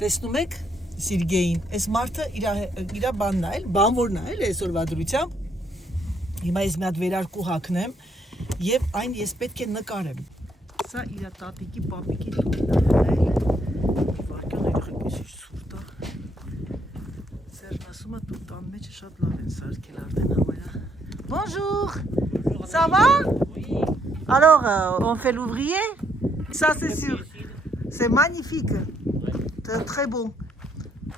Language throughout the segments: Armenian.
Տեսնում եք Սիրգեին, այս մարդը իր բանն է, բանվորն է, այսօրվա դրությամբ։ Հիմա ես մի հատ վերարկու հագնեմ եւ այն ես պետք է նկարեմ։ Սա իր տատիկի, պապիկի տունն է, վարկյոն երեխեքից սուրտ է։ Սերժն ասում է դու տան մեջը շատ լավ են սարքել արդեն համարյա։ Bonjour. Ça va? Oui. Alors, on fait l'ouvrier? Ça c'est sûr. C'est magnifique. C'est très bon.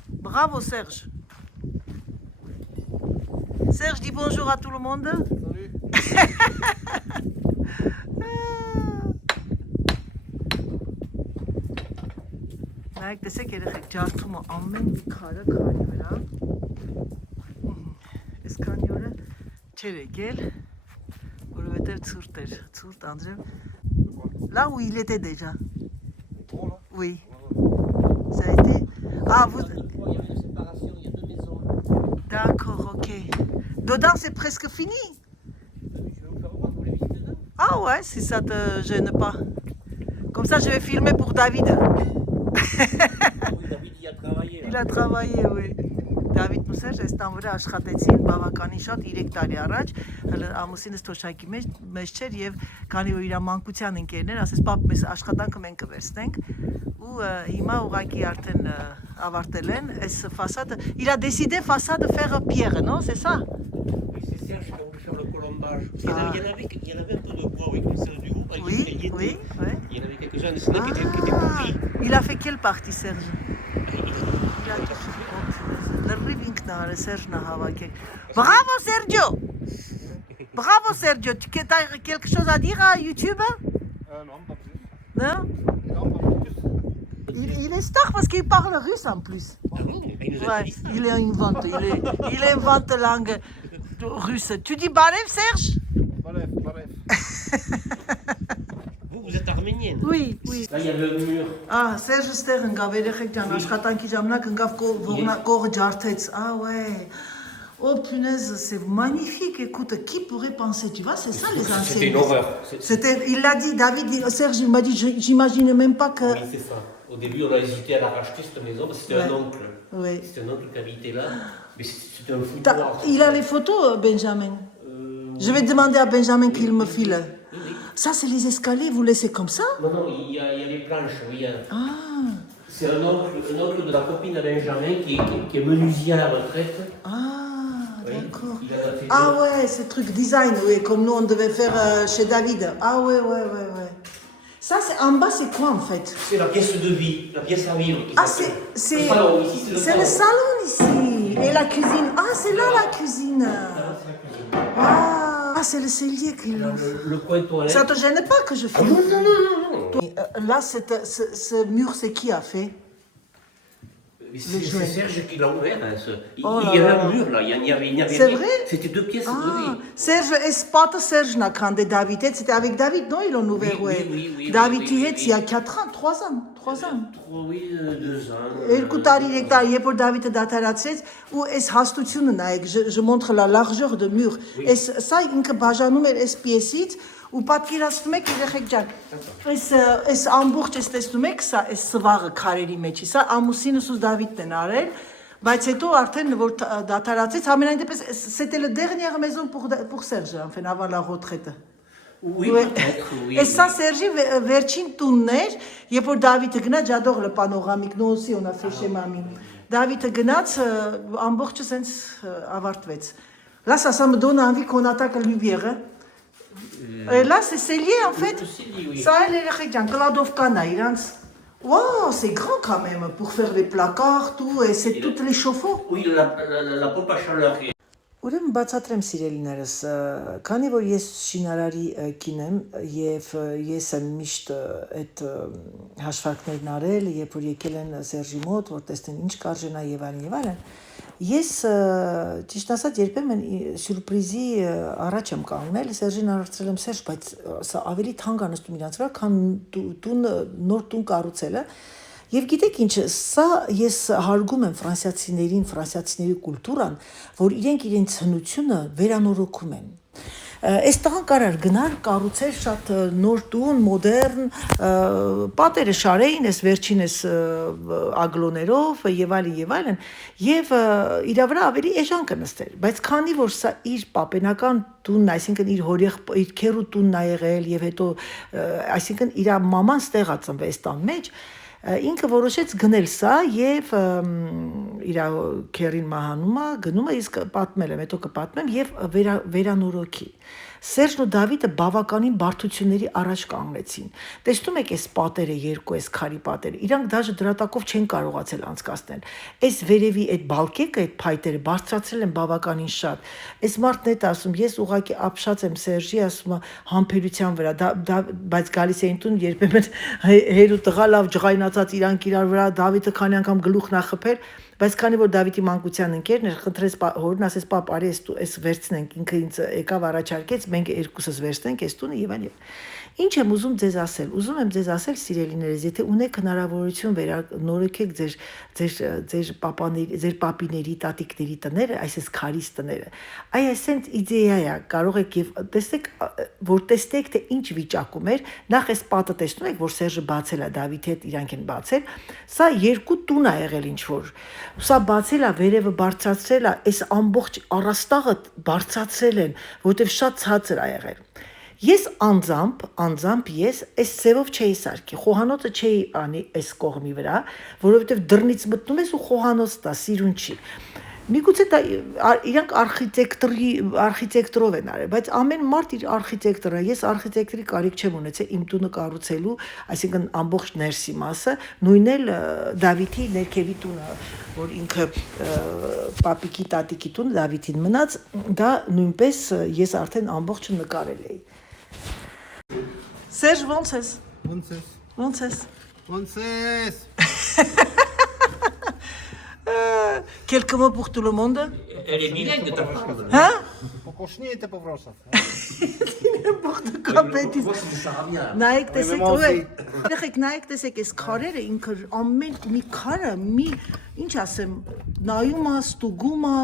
Bravo Serge. Serge dit bonjour à tout le monde. Salut. Նայեք տեսեք երեխեք ջարդումը ամեն մի քարը քանի վրա։ Այս քանի օրը չեր եկել, որովհետև ցուրտ էր, ցուրտ Անդրեյ։ Là où il était déjà. Trop là. Oui. Ça a été. Ah vous. Il y avait une séparation, il y a deux maisons. D'accord, ok. Dedans c'est presque fini. Je vais vous faire voir, vous voulez visiter dedans? Ah ouais, si ça te gêne pas. Comme ça je vais filmer pour David. Oui, David y a travaillé. Il a travaillé, oui. Դավիթ Մուսեր այստան վրա աշխատեցին բավականին շատ 3 տարի առաջ, հələ ամուսինս թոշակի մեջ չէր եւ քանի որ իր մանկության ընկերներ, ասես պապ մեզ աշխատանքը մենք կվերցնենք ու հիմա ուղակի արդեն ավարտել են այս ֆասադը, il a décidé façade faire pierre, non, c'est ça? Oui, c'est Serge qui a voulu faire le colombage. Il y en avait un peu de bois, oui, comme ça du haut. Oui, oui, oui. Il y en avait quelques-uns dessinés qui étaient pourris. Il a fait quelle partie, Serge? Il a tout fait. Լրիվ ինքն արել Սերժն հավաքել։ Bravo Sergio! Bravo Sergio! Tu as quelque chose à dire à YouTube? Non, pas plus. Non? Non, pas plus. Il est star parce qu'il parle russe en plus. Ah bon? Il nous a Ouais, dit ça. il invente langue russe. Tu dis Barev Serge? Bref. Vous êtes arménienne? Oui, oui. Là, il y avait un mur. Ah, Serge ստեղ ընկավ երեխեք ջան, աշխատանքի ժամանակ ընկավ կողը ջարդեց։ Ah ouais. Oh punaise, c'est magnifique. Écoute, qui pourrait penser, tu vois, c'est ça les anciens. C'était une horreur. Il l'a dit, David, Serge, il m'a dit, j'imagine même pas que... Oui, c'est ça. Au début, on a hésité à la racheter, cette maison, parce que c'était un oncle. Oui. C'était un oncle qui habitait là. Mais c'était un foutoir. Il a les photos, Benjamin. Je vais demander à Benjamin qu'il me file. Oui, oui. Ça, c'est les escaliers, vous laissez comme ça? Non, il y a les planches, oui. Ah, C'est un oncle de la copine de Benjamin qui est menuisier à la retraite. Oui, d'accord. il a fait Ah ouais, ce truc design, oui, comme nous on devait faire chez David. Ah ouais. Ça, c'est en bas, c'est quoi en fait? C'est la pièce de vie, la pièce à vivre. Ah, c'est le salon, ici c'est le salon ici. Et la cuisine. Ah, c'est là la cuisine. Ah, c'est le cellier qui Le coin toilette. Ça te gêne pas que je Ah filme? non. Là, ce mur, c'est qui a fait? C'est Serge qui l'a ouvert. Hein, Oh il y avait un mur là, il n'y avait C'est rien. vrai? C'était deux pièces de Ah, vie. Serge, est-ce Serge n'a quand David, c'était avec David, non? Ils l'ont ouvert, ouais. Oui, David oui, il y a 4 ans, 3 ans. 3 ans. Oui, 2 ans. Երկու տարի, 3 տարի, երբ որ Դավիթը դադարացրեց ու այս հաստությունը նայեք, je montre la largeur de mur. Այս սա ինքը բաժանում էր այս պիեսից ու պատկերացնում եք երեխեք ջան։ Այս ամբողջ էս տեսնում եք, սա այս սվաղը քարերի մեջի, սա ամուսինս ու Դավիթն են արել, բայց հետո արդեն որ դադարացեց, համենայն դեպս c'était la dernière maison pour Serge, enfin avant la retraite. Oui, peut-être, oui. Et ça, Sergi, վերջին տունն էր, երբ որ Դավիթը գնաց, j'adore le panoramique, nous aussi on a fait chez mamie. Դավիթը գնաց, ամբողջը սենց ավարտվեց. Là, ça me donne envie qu'on attaque le Lubière. Et là, c'est cellier en fait. Ça, elle est région, Kladovkana, iranց. Wow, c'est grand quand même pour faire les placards, tout, et c'est toutes les chauffe-eau. Oui, la pompe à chaleur. Ուրեմն բացատրեմ սիրելիներս, քանի որ ես շինարարի կին եմ եւ ես եմ միշտ այդ հաշվարկներն արել, երբ որ եկել են Սերժի մոտ, որ տեսնեն ինչ կարժենա եւ այլն, ես ճիշտ ասած երբեմն սյուրպրիզի առաջ եմ կանգնել, Սերժին հարցրել եմ Սերժ, բայց սա ավելի թանկ է նստում իրանց վրա, քան նոր տուն կառուցելը։ Եվ գիտեք ինչ, սա ես հարգում եմ ֆրանսիացիների կուլտուրան, որ իրենք իրենց հնությունը վերանորոգում են։ Այս տղան կարար գնար կառուցեր շատ նոր տուն, մոդեռն, պատերը շարեին, այս վերջին այս ագլոներով եւ այլն, եւ իրա վրա ավելի էժան կնստեր, բայց քանի որ սա իր պապենական տունն, այսինքն իր իր քերու տունն ա եղել եւ հետո այսինքն իր մաման ստեղ ա ծնվել տան մեջ, ինքը որոշեց գնել սա եւ իր քերին մահանում է, գնում է, իսկ պատմել եմ, հետո կպատմեմ եւ վերանորոգի։ Սերժն ու Դավիթը բավականին բարդությունների առաջ կանգնեցին։ Տեսնում եք այս պատերը երկու, այս քարի պատերը, իրանք դաժե դրատակով չեն կարողացել անցկացնել։ Այս վերևի այդ բալկեկը, այդ փայտերը բարձրացրել են բավականին շատ։ Այս մարդն է ասում, ես ուղղակի ապշած եմ Սերժի, ասում է համբերության վրա, բայց գալիս էին տուն երբեմն հեր ու տղա լավ ջղայնացած իրանք իրար վրա, Դավիթը քանի անգամ գլուխն ա խփել, բայց քանի որ Դավիթի մանկության ընկերն էր, խնդրեց հորն, ասեց պապ, արի այս վերցնենք, ինքը ինձ եկավ առաջարկեց, մենք երկուսս վերցնենք այս տունը եւ այլն։ Ինչ եմ ուզում ձեզ ասել։ Ուզում եմ ձեզ ասել, սիրելիներս, եթե ունեք հնարավորություն վերանորոգեք ձեր պապաների, ձեր պապիների, տատիկների տները, այսպես քարից տները։ Այ այսենց իդեա է, կարող եք եւ տեսեք, որ տեսնեք թե ինչ վիճակում էր, նախ այս պատը տեսնում եք, որ Սերժը բացել է, Դավիթի հետ իրանք են բացել, սա երկու տուն է եղել ինչ որ։ Սա բացել է, վերևը բարձրացրել է, այս ամբողջ առաստաղը բարձրացրել են, որովհետեւ շատ ցածր է եղել։ Ես անձամբ ես այս ծևով չէի սարքի, խոհանոցը չէի անի այս կողմի վրա, որովհետև դռնից մտնում ես ու խոհանոց տա, սիրուն չի։ Միգուցե դա իրանք արխիտեկտորով են արել, բայց ամեն մարդ իր արխիտեկտորը, ես արխիտեկտորի կարիք չեմ ունեցել իմ տունը կառուցելու, այսինքն ամբողջ ներսի մասը, նույնն էլ Դավիթի ներքևի տունը, որ ինքը պապիկի տատիկի տունը Դավիթին մնաց, դա նույնպես ես արդեն ամբողջը նկարել էի։ Serge, ոնց ես։ Ոնց ես։ Quelques mots pour tout le monde. Elle est bilingue, ta femme. Hein? Покошнієте по-вросах. N'importe quoi, bêtise. Նայեք տեսեք, ուրեք նայեք տեսեք, այս քարերը ինքը ամեն մի քարը մի ինչ ասեմ, նայում է, ստուգում է,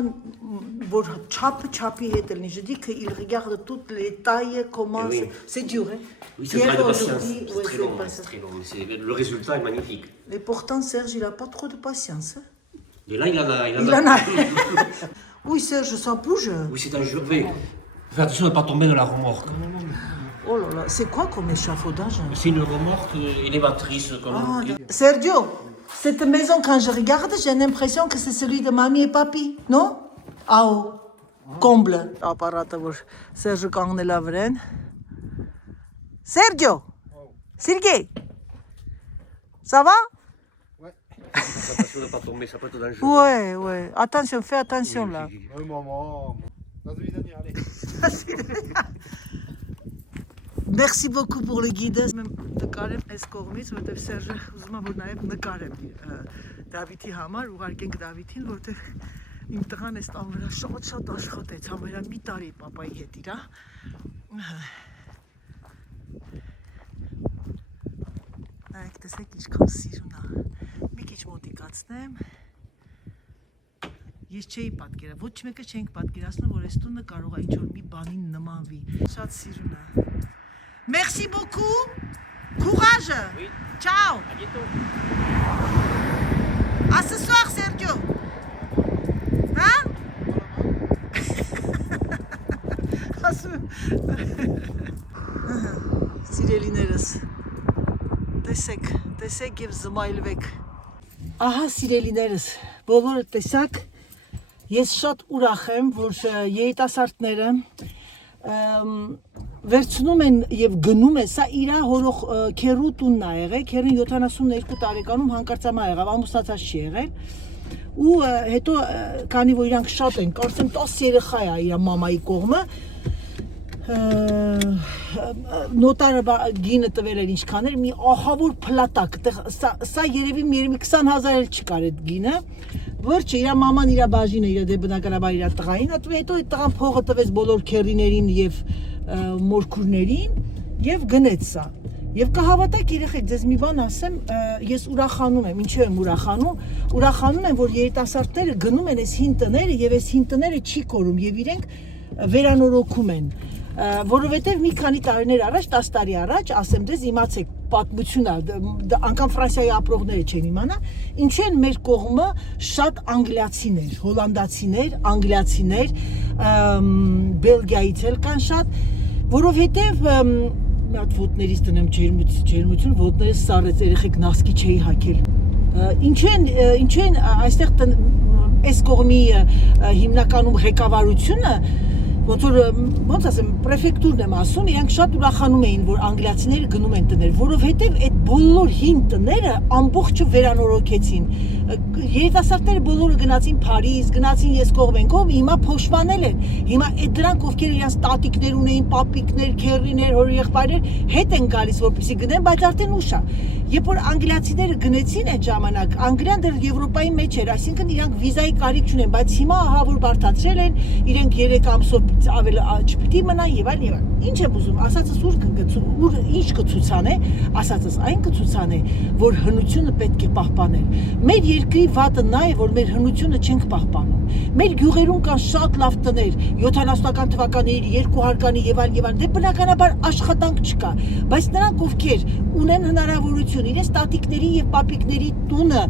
որ չափի հետ լինի, je dis qu'il regarde toutes les tailles, comment c'est dur, hein? Oui, c'est vrai de patience, c'est très long, le résultat est magnifique. Et pourtant Serge, il a pas trop de patience. Et là, il en a. Oui, Serge, je sens plus jeune. Oui, c'est un jeu. Fais attention de ne pas tomber dans la remorque. Oh là là, c'est quoi comme échafaudage? C'est une remorque élévatrice. Sergio, cette maison, quand je regarde, j'ai l'impression que c'est celui de mamie et papi, non? Ah oh, comble. Apparat pour Serge Cangnela Vren. Sergio! Sergei! Ça va? Attention de ne pas tomber, ça peut être dangereux. Ouais. Attention, fais attention là. Oui, maman. Allez. Merci beaucoup pour le guide. Նկարեմ այս կողմից, որտեղ Սերժը ուզում է որ նաև նկարեմ Դավիթի համար, ուղարկենք Դավիթին, որտեղ իմ տղան այս տան վրա շատ աշխատեց, համարյա մի տարի պապայի հետ իրա։ Նայեք, տեսեք ինչքան սիրուն է։ Մի քիչ մոտիկացնեմ։ Ես չէի պատկերա, ոչ մեկը չենք պատկերացնում, որ այս տունը կարող է ինչ-որ մի բանին նմանվի։ Շատ սիրուն է։ Merci beaucoup. Courage. Oui. Ciao. À bientôt. À ce soir, Sergio. Hein? Սիրելիներս, տեսեք և զմայլվեք։ Ահա սիրելիներս, բոլորը տեսակ, ես շատ ուրախ եմ, որ երիտասարդները վերցնում են և գնում են, սա իրա հորող քերու տունն ա եղել, քերին 72 տարեկանում հանկարծամա եղավ, ամուսնացած չի եղել, ու հետո քանի որ իրանք շատ են, կարծեմ 10 երեխա է իր մամայի կողմը, նոտարը գինը տվել էր ինչքան էր, մի ահավոր փլատակ, սա երևի 20,000 էլ չկար այդ գինը, վերջը իր մաման իր բաժինը իր բնականաբար իր տղային, հետո այդ տղան փողը տվեց բոլոր քերիներին և մորքուրներին և գնեց սա։ Եվ կհավատակ երեխեք, ձեզ մի բան ասեմ, ես ուրախանում եմ, ինչու եմ ուրախանում եմ, որ երիտասարդները գնում են այս հին տները և այս հին տները չի կորում և իրենք վերանորոգում են։ որովհետև մի քանի տարիներ առաջ, 10 տարի առաջ, ասեմ դες իմացեք պատմությունա, անգամ Ֆրանսիայի ապրողները չեն իմանա, ինչու են մեր կողմը շատ անգլիացիներ, հոլանդացիներ, անգլիացիներ, Բելգիայից էլ կան շատ, որովհետև մի հատ ոտներից տնեմ ջերմություն, ոտներս սառեց, երեխեք նասկի չէի հագել։ Ինչու են այստեղ այս կողմի հիմնականում ղեկավարությունը ոնց ասեմ, պրեֆեկտուրն եմ ասում, իրանք շատ ուրախանում էին, որ անգլիացիները գնում են տներ, որովհետև այդ բոլոր հին տները ամբողջը վերանորոգեցին։ Երիտասարդները բոլորը գնացին Փարիզ, գնացին ես կողմենքով, հիմա փոշմանել են։ Հիմա այդ դրանք, ովքեր իրենց տատիկներ ունեին, պապիկներ, քեռիներ, հորեղբայրներ, հետ են գալիս, որպեսզի գնեն, բայց արդեն ուշ է։ Երբ որ անգլիացիները գնեցին այդ ժամանակ, Անգլիան դեռ Եվրոպայի մեջ էր, այսինքն իրանք վիզայի կարիք չունեն, բայց հիմա ահա որ բարդացրել են, իրենք 3 ամսով ավելի չպիտի մնան եւ այլն։ Ինչ եմ ուզում, ասածս ուր ինչ կցուցանե, ասածս այն կցուցանե, որ հնությունը պետք է պահպանել։ Մեր երկրի վատը նա է, որ մեր հնությունը չենք պահպանում։ Մեր գյուղերում կան շատ լավ տներ, 70-ական թվականների, 200-ականի եւ այլն, դե բնականաբար աշխատանք չկա, բայց նրանք ովքեր ունեն հնարավորություն իրենց տատիկների եւ պապիկների տունը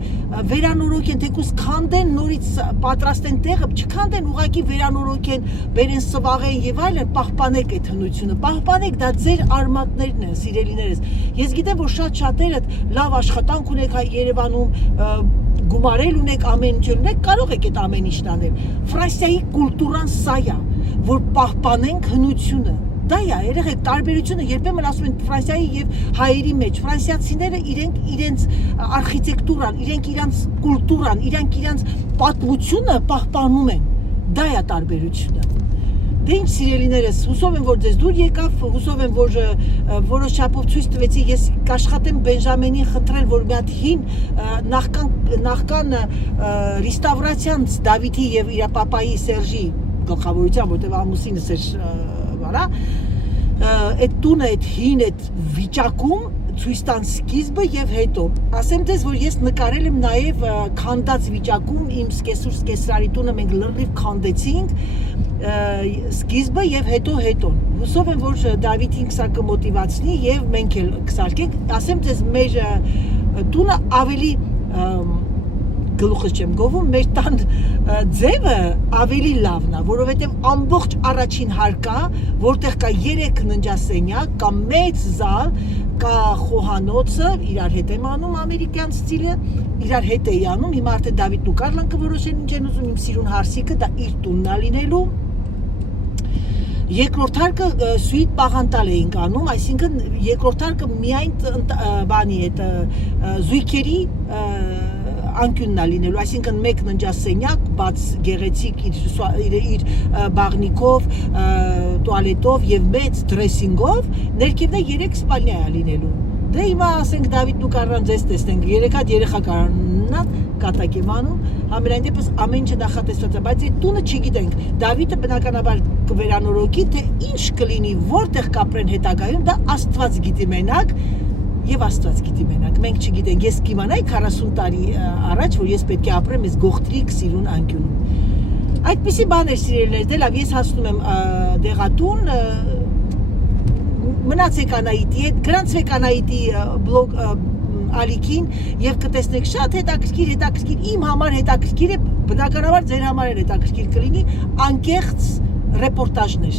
վերանորոգեն, թեկուզ քանդեն, նորից պատրաստեն տեղը, չքանդեն, ուղղակի վերանորոգեն, բերեն սվաղեն եւ այլն, պահպանեք այդ հնությունը, պահպանեք, դա ձեր արմատներն են, սիրելիներս։ Ես գիտեմ, որ շատ-շատերը լավ աշխատանք ունեք Երևանում, գումարել ունեք, ամեն ինչ ունեք, կարող եք այդ ամեն ինչն անել։ Ֆրանսիայի կուլտուրան սա է, որ պահպանենք հնությունը։ Դա է, երեխեք, տարբերությունը երբեմն ասում են Ֆրանսիայի եւ հայերի մեջ։ Ֆրանսիացիները իրենց արխիտեկտուրան, իրենց կուլտուրան, իրենց պատմությունը պահպանում են։ Դա է տարբերությունը։ Դե ինչ սիրելիներս, հուսով եմ, որ ձեզ դուր եկավ, հուսով եմ, որ որոշ չափով ցույց տվեցի, ես կաշխատեմ Բենժամենին խնդրել, որ մի հատ հին նախքան ռեստավրացիան Դավիթի եւ իր պապայի Սերժի գլխավորությամբ, որտեղ ամուսինս էր, վարա, այդ տունը, այդ հին այդ վիճակում ցույց տան սկիզբը եւ հետո։ Ասեմ դες, որ ես նկարել եմ նաեւ քանդած վիճակում իմ սկեսրարի տունը մենք լրիվ քանդեցինք սկիզբը եւ հետո։ Հուսով եմ, որ Դավիթին սա կմոտիվացնի եւ մենք էլ կսարքենք։ Ասեմ դες, մեր տունը ավելի գլուխս չեմ գովում, մեր տան ձևը ավելի լավն է, որովհետև ամբողջ առաջին հարկա, որտեղ կա 3 ննջասենյակ, կա մեծ զալ, կա խոհանոցը, իրար հետ եմ անում ամերիկյան ստիլը, իրար հետ էի անում, հիմա արդեն Դավիթն ու Կարլան կորոշեն ինչ են ուզում, իմ սիրուն հարսիկը, դա իր տունն է լինելու։ Երկրորդ հարկը սուիտ պաղանտալ էինք անում, այսինքն երկրորդ հարկը միայն բանի այդ զույգերի անկյունն է լինելու, այսինքն մեկ ննջասենյակ, բաց գեղեցիկ իր բաղնիկով, տուալետով եւ մեծ դրեսինգով, ներքևն 3 սպալնյա է լինելու։ Դե հիմա ասենք Դավիթն ու Կարլան ձեզ տեսնենք, 3 հատ երեխա կարանան կատակ եմ անում, համենայն դեպս ամեն ինչը նախատեսված է, բայց այդ տունը չգիտենք։ Դավիթը բնականաբար կվերանորոգի, թե ինչ կլինի, որտեղ կապրեն հետագայում, դա Աստված գիտի մենակ եւ Աստված գիտի մենակ։ Մենք չգիտենք, ես կիմանայի 40 տարի առաջ, որ ես պետք է ապրեմ այս գողտրիկ սիրուն անկյունում։ Այդպիսի բան էր սիրելիներ, դե լավ, ես հասնում եմ դեղատուն, մնացեք Անահիտի հետ, գրանցվեք Անահիտի բլոգ ալիքին եւ կտեսնեք շատ հետաքրքիր, իմ համար հետաքրքիր է, բնականաբար ձեր համար էլ հետաքրքիր կլինի, անկեղծ ռեպորտաժներ։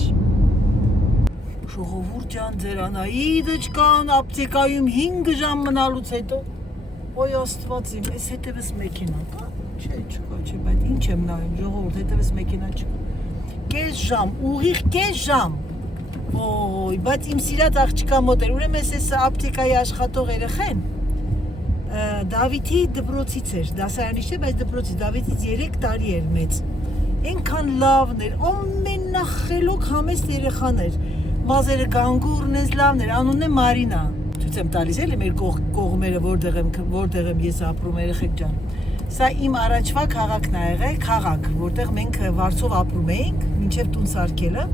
Ժողովուրդ ջան, ձեր Անահիտը չկան, ապտեկայում 5 ժամ մնալուց հետո, ոյ Աստված իմ, այս հետևս մեքենա կա, չէ, բայց ինչ եմ նայում, ժողովուրդ, հետևս մեքենա չկա, կես ժամ, ուղիղ կես ժամ, ոյ, բայց իմ սիրած աղջիկա մոտ էր, ուրեմն ես ապտեկայի աշխատող երեխեն, Դավիթի դպրոցից էր, դասարանից չէ, բայց դպրոցից, Դավիթից 3 տարի էր մեծ, այնքան լավն էր, ամենախելոք համեստ երեխան էր, մազերը գանգուրն ես լավն էր, անունն է Մարինա, ցույց եմ տալիս էլի մեր կողմերը, որտեղ եմ ես ապրում երեխեք ջան, սա իմ առաջվա քաղաքն ա եղել, քաղաք, որտեղ մենք Վարշավով ապրում էինք, մինչև տուն սարքելը,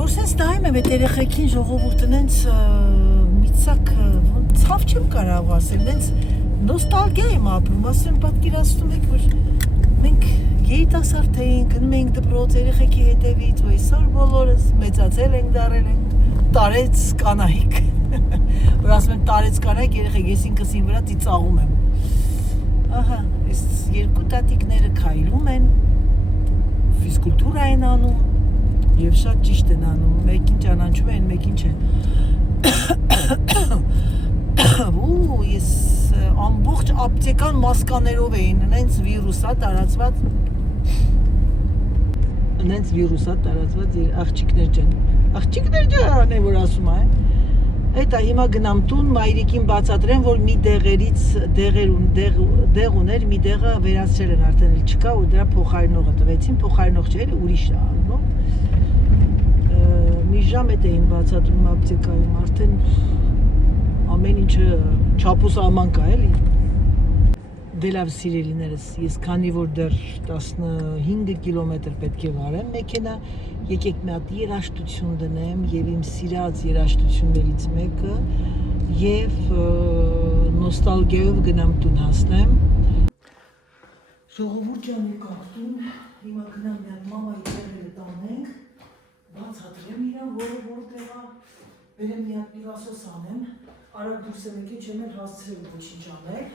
որ սենց նայում եմ այդ երեխեքին ժողովուրդն ենց միցակ, ցավ չեմ կարող ասել, ենց նոստալգիա եմ ապրում, ասեմ պատկերացնում եք, որ մենք երիտասարդ էինք, գնում էինք դպրոց երեխեքի հետևից, ու այսօր բոլորս մեծացել ենք, դարել ենք տարեց կանայք։ Որ ասում են տարեց կանայք, երեխեք, ես ինքս իմ վրա ծիծաղում եմ։ Ահա, այս երկու տատիկները քայլում են, ֆիզկուլտուրա են անում եւ շատ ճիշտ են անում, մեկին ճանաչում են, մեկին չեն։ Ու ես ամբողջ ապտեկան մասկաներով էին, նենց վիրուսա տարածված աղջիկներ ջան, է որ ասում է, Էտա հիմա գնամ տուն, մայրիկին բացատրեմ, որ մի դեղերից դեղ ուներ, մի դեղը վերացրել են արդեն էլ չկա ու դրա փոխարինողը տվեցին, փոխարինող չէ, էլի ուրիշ է անում։ Մի ժամ էտ էին բացատրում ապտեկայում, արդեն ամեն ինչը չափուսաման կա, էլի։ Դե լավ սիրելիներս, ես քանի որ դեռ 15 կիլոմետր պետք է վարեմ մեքենա, եկեք մի հատ երաժշտություն դնեմ եւ իմ սիրած երաժշտություններից մեկը եւ նոստալգիայով գնամ տուն հասնեմ։ Ժողովուրդ ջան, եկանք տուն, հիմա գնամ մի հատ մամայի տեղերը տանենք, բացատրեմ իրան, որտեղ է, բերեմ մի հատ պիլասոս անեմ, արագ դուրս եմ եկել, չեմ էլ հասցրել ոչինչ անել։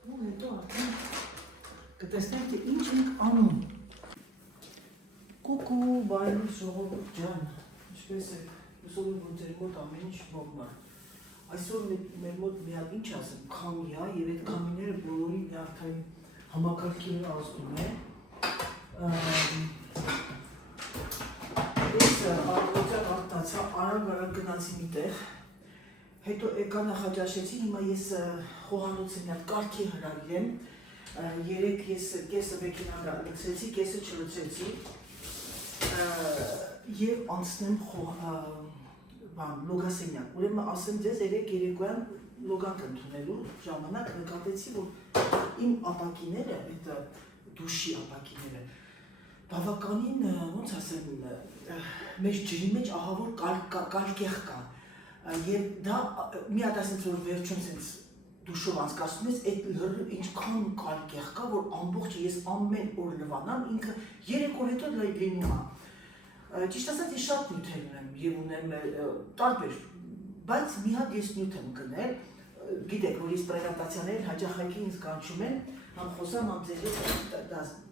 Ու հետո արդեն կտեսնենք, թե ինչ ենք անում։ Կուկու, բարի ժողովուրդ ջան, ինչպես եք, հուսով եմ, որ ձեր մոտ ամեն ինչ նորմալ։ Այսօր մեր մոտ մի հատ ինչ ասեմ, քամի է, եւ այդ քամիները բոլորի նյարդային համակարգի ազդում է։ Ես առողջան արտացա, արագ գնացի մի տեղ, հետո եկա նախաճաշեցի, հիմա ես խոհանոցի մի հատ կարգի հրավիրեմ, երեք ես կեսը մեքենա լցեցի, կեսը չլցեցի եւ անցնեմ լոգասենյակ, ուրեմն ասեմ ձեզ երեկոյան լոգանք ընդունելու ժամանակ նկատեցի, որ իմ ապակիները, այդ դուշի ապակիները, բավականին, ոնց ասեմ, մեր ջրի մեջ ահավոր կալկեղ կա եւ դա մի հատ ասենց որ վերջում սենց դուշով անցկացնում ես, այդ լրիվ ինչքան կալկեղ կա, որ ամբողջը ես ամեն օր լվանամ, ինքը 3 օր հետո լինում է։ Ճիշտ ասած ես շատ նյութեր ունեմ եւ ունեմ տարբեր, բայց մի հատ ես նյութ եմ գնել, գիտեք, որ ես պրեզենտացիաներ հաճախակի ինձ կանչում են, համ խոսամ, համ ձեզ հետ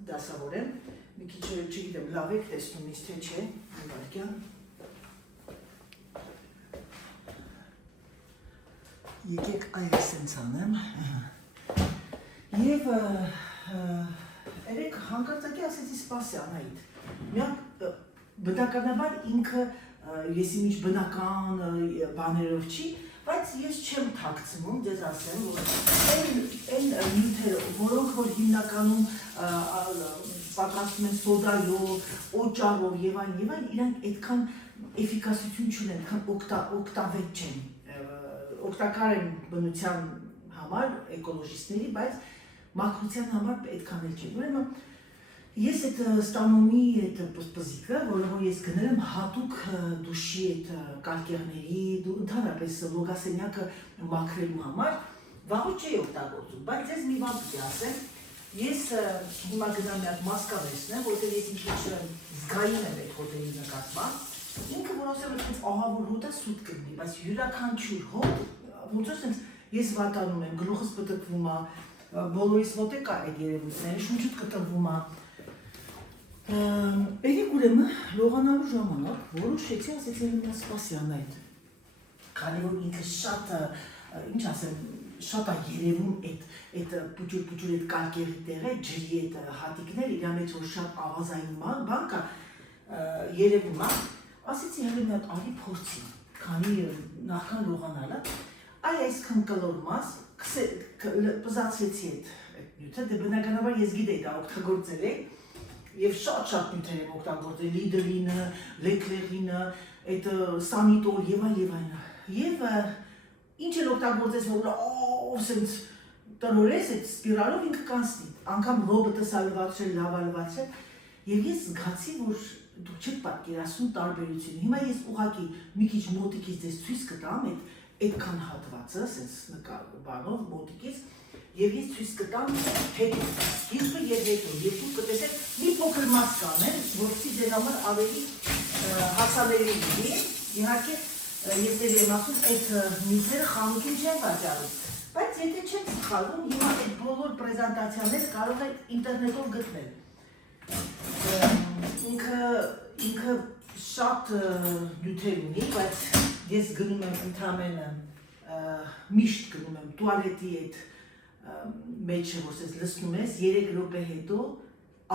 դասավորեմ, մի քիչ չգիտեմ, լավ եք տեսնում ինձ թե չէ, իհարկե։ Եկեք այլ սենց անեմ և երեք հանկարծակի ասեցի սպասի Անահիտ, միակ բնականաբար ինքը ես իմ ինչ բնական բաներով չի, բայց ես չեմ թաքցնում, ձեզ ասեմ, որ այն նյութերը, որոնք որ հիմնականում պատրաստում են սոդայով, օճառով եւ այն, իրանք այդքան էֆիկասություն չունեն, այդքան օգտավետ չեն, օգտակար են բնության համար, էկոլոգիստների, բայց մաքրության համար այդքան էլ չեն, ուրեմն ես այդ ստանոմի այդ պզիկը, որով ես գնել եմ հատուկ դուշի այդ կալկերների, ընդհանրապես լոգասենյակը մաքրելու համար, վաղուց չէի օգտագործում, բայց ես մի բան պիտի ասեմ, ես հիմա գնամ մի հատ մասկա վերցնեմ, որտեղ ես ինչ զգային եմ այդ հոտելի նկատմամբ, ինքը որոշել է այդպես ահավոր հոտը սուտ կլինի, բայց յուրաքանչյուր հոտ, ոնց որ ես վատանում եմ, գլուխս պտտվում է, բոլորիս մոտ է կա այդ երևույթները, շունչուտ կտրվում է, Երեք ուրեմն լողանալու ժամանակ որոշեցի ասեցի հիմա սպասի Անահիտ, քանի որ ինքը շատ, ինչ ասեմ, շատ է երևում այդ պուջուր այդ կարկերի տեղը, ջրի այդ հատիկներ, իրա մեջ որ շատ ավազային բան կա, երևում է, ասեցի հələ մի հատ արի փորձի, քանի նախքան լողանալը, այսքան կլորմաս, պզացրեցի այդ նյութը, դե բնականաբար ես գիտեի դա օգտագործել էի, Եվ շատ նյութեր եմ օգտագործել, լիդրինը, լեկլերինը, այդ սանիտոլ եւ այլն։ Եվ ինչ էլ օգտագործես, որ սենց տրորես այդ սպիրալով ինքը կանցնի, անգամ ռոբոտը սալվացրել, լավալվացրել, եւ ես զգացի, որ դուք չեք պատկերացնում տարբերությունը։ Հիմա ես ուղղակի մի քիչ մոտիկից ձեզ ցույց կտամ այդքան հատվածը, սենց նկար բանով մոտիկից, եւ ես ցույց կտամ հետո սկիզբը եւ հետո եւ դուք կտեսեք մի փոքր մաս կանեն որովհետեւ ձեր համար ավելի հասանելի լինի իհարկե ես դեռ եմ ասում այդ միզերը խանութին չեն վաճառում բայց եթե չեք սխալվում հիմա այդ բոլոր պրեզենտացիաները կարող եք ինտերնետով գտնել ինքը շատ նյութեր ունի բայց ես գնում եմ ընդամենը միշտ գնում եմ տուալետի այդ մեջը որ ես լսնում ես 3 րոպե հետո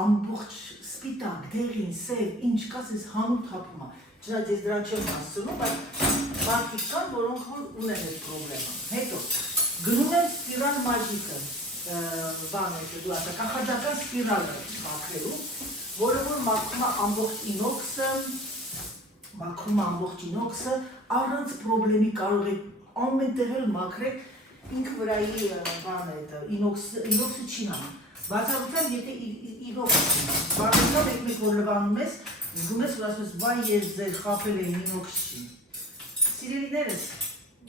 ամբողջ սպիտակ դեղին սև ինչ կաս ես հանուն թափում է չնայած ես դրան չեմ հասցնում բայց մարդիկ կան որոնք որ ունեն այդ պրոբլեմը հետո գնում եմ սպիրալ մաժիկը բանը դու ասա կախարդական սպիրալը մաքրելու որը որ մաքրում է ամբողջ ինոքսը առանց պրոբլեմի կարող եք ամեն տեղ էլ մաքրեք ինքը վրայի բան է դա ինոքսը չի հանում բացառությամբ եթե ինոքս բարձրացավ եք որ լվանում ես զգում ես որ ասես վայ ես ձեր խაფել է ինոքս չի սիրելիներս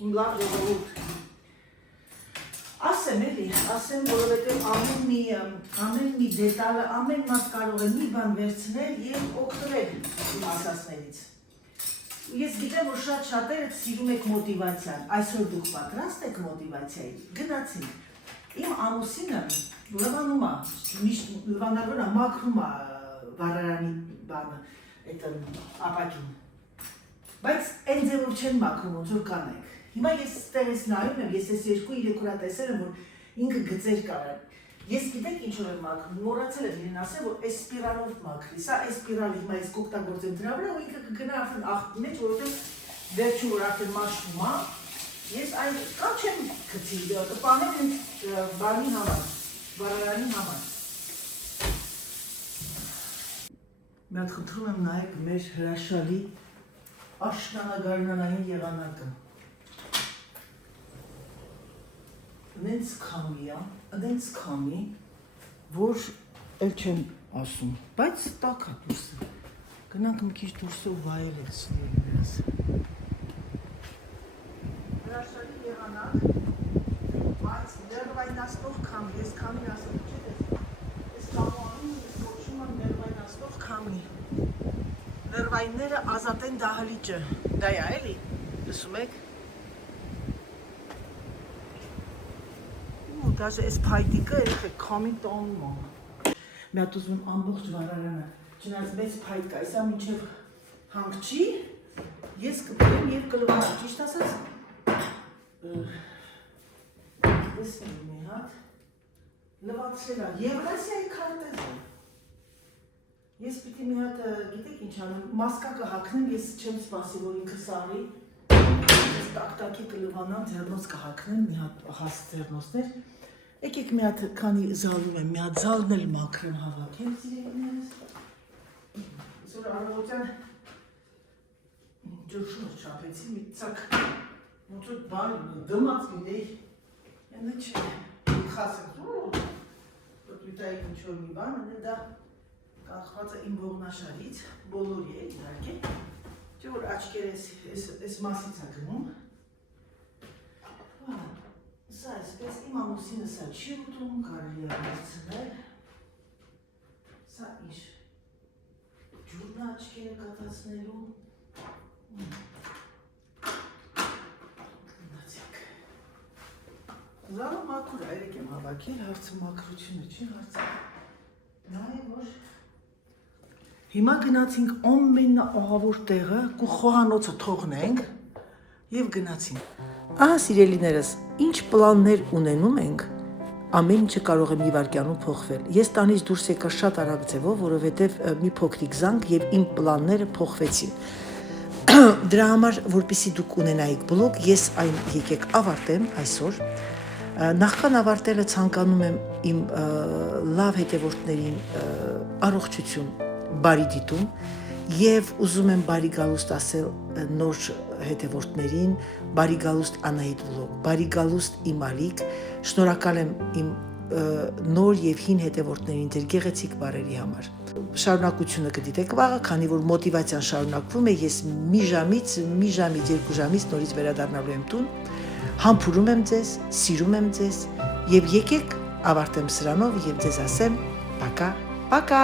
իմ լավ ժողովուրդ ասեմ որովհետև ամեն մի դետալը ամեն մաս կարող է մի բան վերցնել եւ օգտվել իմ ասածներից Ես գիտեմ, որ շատերը սիրում եք մոտիվացիան, այսօր դուք պատրաստ եք մոտիվացիայի, գնացինք, իմ ամուսինը լվանում է, միշտ լվանավորն է, մաքրում է վառարանի բանը, այդ ապակին, բայց այն ձևով չեն մաքրում, ոնց որ կանեք, հիմա ես ստեղից նայում եմ, ես ես 2-3 հորա տեսել եմ, որ ինքը գծեր կարան, ես գիտեք ինչով եմ մաքրում, մոռացել եմ իրեն ասել, որ այս սպիրալով մաքրի, սա այս սպիրալը հիմա ես կօգտագործեմ դրա վրա, ու ինքը կգնա արդեն աղբի մեջ, որովհետև վերջում որ արդեն մաշվում է, ես այն կան չեմ գցի, կպանեմ հենց բանի համար, վառարանի համար։ Մի հատ խնդրում եմ նայեք մեր հրաշալի աշնանագարնանային եղանակը։ Նենց քամի, որ էլ չեմ ասում, բայց տակ է դուրսը, գնանք մի քիչ դուրսով վայել ենք սիրելիներս։ Հրաշալի եղանակ, բայց ներվայնացնող քամի, ես քամին ասում չեք ես կամուանում ես կոչում եմ ներվայնացնող քամի։ Ներվայնները ազատեն դահլիճը, դա է էլի, լսում եք։ Դաժե այս փայտիկը երեք քամին տանում է։ Մի հատ ուզում ամբողջ վառարանը, չնայած մեծ փայտ կա, այսա մինչև հանգչի, ես կպրեմ և կլվանամ, ճիշտ ասած, տեսնեմ մի հատ, լվացրել է, Եվրասիայի քարտեզը։ Ես պիտի մի հատ, գիտեք ինչ անեմ, մասկակը հագնեմ, ես չեմ սպասի, որ ինքը սարի, ես տակ-տակի կլվանամ, ձեռնոց կհագնեմ, մի հատ հաս ձեռնոցներ, եկեք մի հատ քանի զալում եմ, մի հատ զալն էլ մաքրեմ հավաքեմ սիրելիներս։ Այսօր առավոտյան ջրշունը չափեցի, մի ցակ ոնց որ բան դմած լինեի, այնը չէ, խասեմ, պտույտայի ինչ-որ մի բան, այնը դա կանխված է իմ ողնաշարից, բոլորի է իհարկե, չէ որ աչքերը այս մասից է գնում։ Սա այսպես իմ ամուսինը սա չի ուտում, կարելի է վերցնել, սա իր ջուրն աչքերը կատացնելու, գնացեք։ Զալը մաքուր է, երեք եմ հավաքել, հարցը մաքրությունը չի հարցը, նա է որ հիմա գնացինք ամենաահավոր տեղը, կու խոհանոցը թողնենք և գնացինք։ Ահա սիրելիներս, ինչ պլաններ ունենում ենք, ամեն ինչը կարող է մի վայրկյանում փոխվել։ Ես տանից դուրս եկա շատ արագ ձևով, որովհետև մի փոքրիկ զանգ եւ իմ պլանները փոխվեցին։ Դրա համար, որպեսզի դուք ունենայիք բլոգ, ես այն եկեք ավարտեմ այսօր։ Նախքան ավարտելը ցանկանում եմ իմ լավ հետևորդներին առողջություն, բարի դիտում եւ ուզում եմ բարի գալուստ ասել նոր հետևորդներին, բարի գալուստ Անահիտ վլոգ, բարի գալուստ իմ Ալիկ, շնորհակալ եմ իմ նոր եւ հին հետևորդներին ձեր գեղեցիկ բառերի համար։ Շարունակությունը կդիտեք վաղը, քանի որ մոտիվացիան շարունակվում է, ես մի ժամից, 2 ժամից նորից վերադառնալու եմ տուն, համբուրում եմ ձեզ, սիրում եմ ձեզ եւ եկեք ավարտեմ սրանով եւ ձեզ ասեմ պակա, պակա։